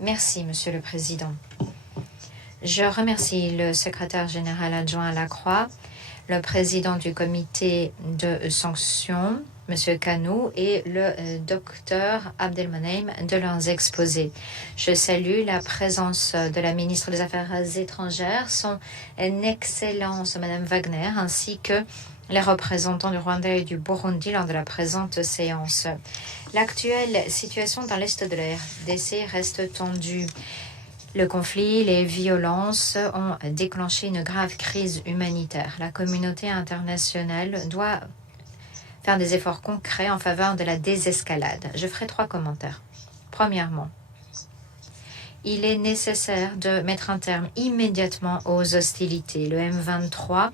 Merci, Monsieur le Président. Je remercie le secrétaire général adjoint Lacroix, le président du comité de sanctions, M. Kanou, et le docteur Abdelmonem de leurs exposés. Je salue la présence de la ministre des Affaires étrangères, son Excellence Mme Wagner, ainsi que les représentants du Rwanda et du Burundi lors de la présente séance. L'actuelle situation dans l'est de la RDC reste tendue. Le conflit, les violences ont déclenché une grave crise humanitaire. La communauté internationale doit faire des efforts concrets en faveur de la désescalade. Je ferai 3 commentaires. Premièrement, il est nécessaire de mettre un terme immédiatement aux hostilités. Le M23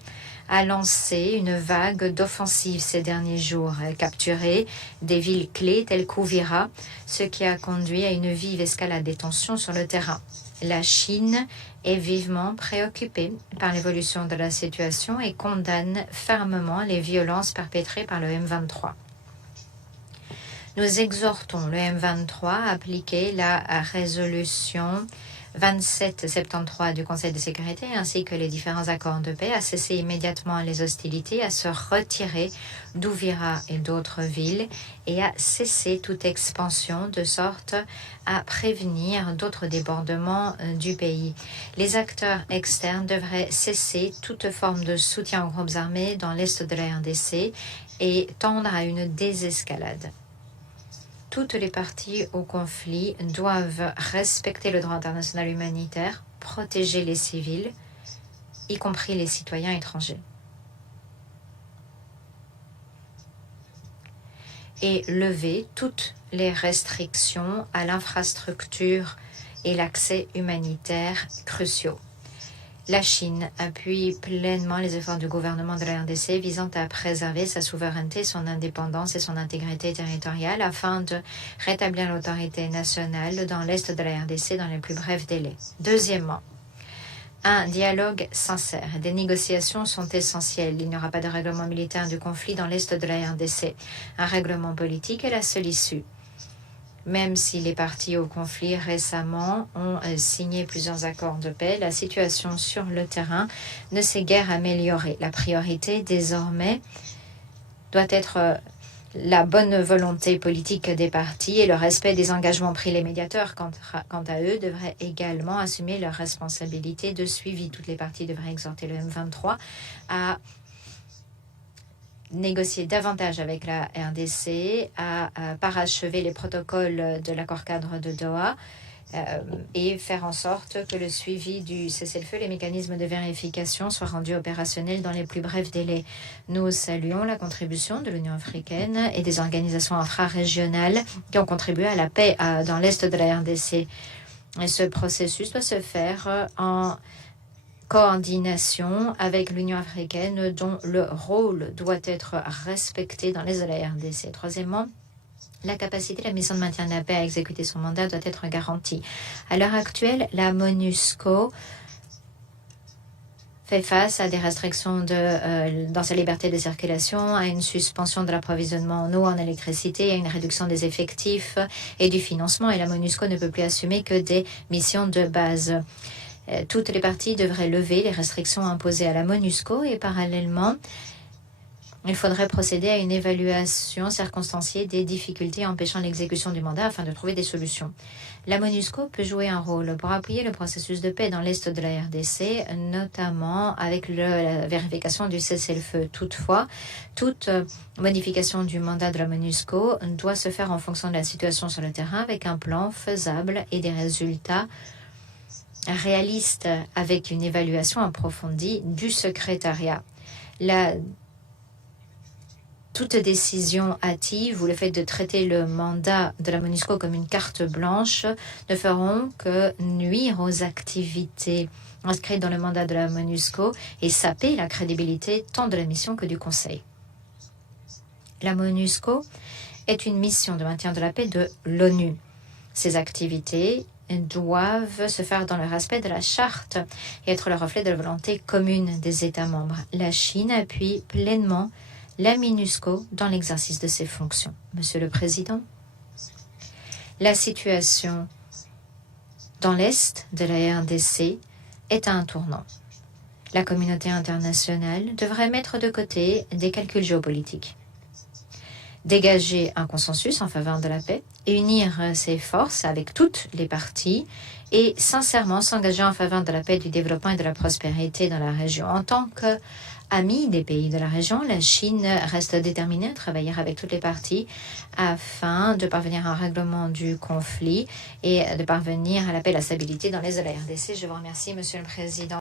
a lancé une vague d'offensives ces derniers jours, capturé des villes clés telles qu'Ouvira, ce qui a conduit à une vive escalade des tensions sur le terrain. La Chine est vivement préoccupée par l'évolution de la situation et condamne fermement les violences perpétrées par le M23. Nous exhortons le M23 à appliquer la résolution 2773 du Conseil de sécurité ainsi que les différents accords de paix, à cesser immédiatement les hostilités, à se retirer d'Ouvira et d'autres villes et à cesser toute expansion de sorte à prévenir d'autres débordements du pays. Les acteurs externes devraient cesser toute forme de soutien aux groupes armés dans l'est de la RDC et tendre à une désescalade. Toutes les parties au conflit doivent respecter le droit international humanitaire, protéger les civils, y compris les citoyens étrangers, et lever toutes les restrictions à l'infrastructure et l'accès humanitaire cruciaux. La Chine appuie pleinement les efforts du gouvernement de la RDC visant à préserver sa souveraineté, son indépendance et son intégrité territoriale afin de rétablir l'autorité nationale dans l'est de la RDC dans les plus brefs délais. Deuxièmement, un dialogue sincère. Des négociations sont essentielles. Il n'y aura pas de règlement militaire du conflit dans l'est de la RDC. Un règlement politique est la seule issue. Même si les parties au conflit récemment ont signé plusieurs accords de paix, la situation sur le terrain ne s'est guère améliorée. La priorité désormais doit être la bonne volonté politique des parties et le respect des engagements pris. Les médiateurs, quant à eux, devraient également assumer leurs responsabilités de suivi. Toutes les parties devraient exhorter le M23 à négocier davantage avec la RDC, à parachever les protocoles de l'accord cadre de Doha et faire en sorte que le suivi du cessez-le-feu, les mécanismes de vérification soient rendus opérationnels dans les plus brefs délais. Nous saluons la contribution de l'Union africaine et des organisations infrarégionales qui ont contribué à la paix dans l'est de la RDC. Et ce processus doit se faire en coordination avec l'Union africaine dont le rôle doit être respecté dans les la RDC. Troisièmement, la capacité de la mission de maintien de la paix à exécuter son mandat doit être garantie. À l'heure actuelle, la MONUSCO fait face à des restrictions dans sa liberté de circulation, à une suspension de l'approvisionnement en eau, en électricité, à une réduction des effectifs et du financement. Et la MONUSCO ne peut plus assumer que des missions de base. Toutes les parties devraient lever les restrictions imposées à la MONUSCO et parallèlement, il faudrait procéder à une évaluation circonstanciée des difficultés empêchant l'exécution du mandat afin de trouver des solutions. La MONUSCO peut jouer un rôle pour appuyer le processus de paix dans l'est de la RDC, notamment avec la vérification du cessez-le-feu. Toutefois, toute modification du mandat de la MONUSCO doit se faire en fonction de la situation sur le terrain avec un plan faisable et des résultats réaliste avec une évaluation approfondie du secrétariat. Toute décision hâtive ou le fait de traiter le mandat de la MONUSCO comme une carte blanche ne feront que nuire aux activités inscrites dans le mandat de la MONUSCO et saper la crédibilité tant de la mission que du Conseil. La MONUSCO est une mission de maintien de la paix de l'ONU. Ces activités doivent se faire dans le respect de la charte et être le reflet de la volonté commune des États membres. La Chine appuie pleinement la MINUSCO dans l'exercice de ses fonctions. Monsieur le Président, la situation dans l'Est de la RDC est à un tournant. La communauté internationale devrait mettre de côté des calculs géopolitiques, dégager un consensus en faveur de la paix, et unir ses forces avec toutes les parties et sincèrement s'engager en faveur de la paix, du développement et de la prospérité dans la région. En tant qu'ami des pays de la région, la Chine reste déterminée à travailler avec toutes les parties afin de parvenir à un règlement du conflit et de parvenir à la paix et la stabilité dans l'Est de la RDC. Je vous remercie, Monsieur le Président.